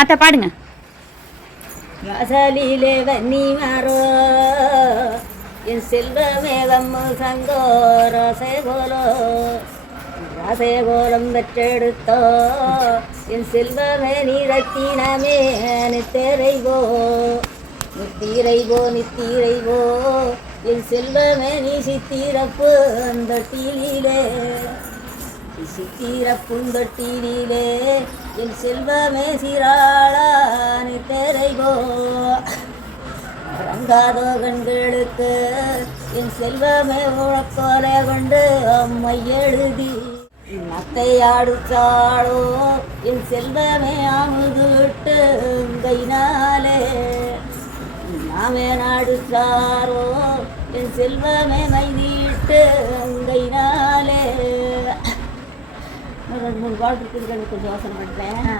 அத்தை பாடுங்க. வாசலிலே வன்னி மாறோ என் செல்வமே வம்மு சங்கோ ராசேகோலம் பெற்றெடுத்தோ என் செல்வமே நீரத்தினமே நித்திரைவோ நித்திரைவோ என் செல்வமே நீ சித்திரப்பு தொட்டிலே சித்திரப்புந்தொட்டிலே என் செல்வமே சிராளா நித்திரைவோ ரங்காதோ கண்களுக்கு என் செல்வமே உழக்கோலை கொண்டு அம்மை எழுதி நத்தை ஆடுச்சாளோ என் செல்வமே அமுது விட்டு கைனாலே நாமே நாடுச்சாரோ என் செல்வமே மைதிட்டு கைனாலே 2 3 பாட்டு கொஞ்சம் யோசனை பண்ணுறேன்.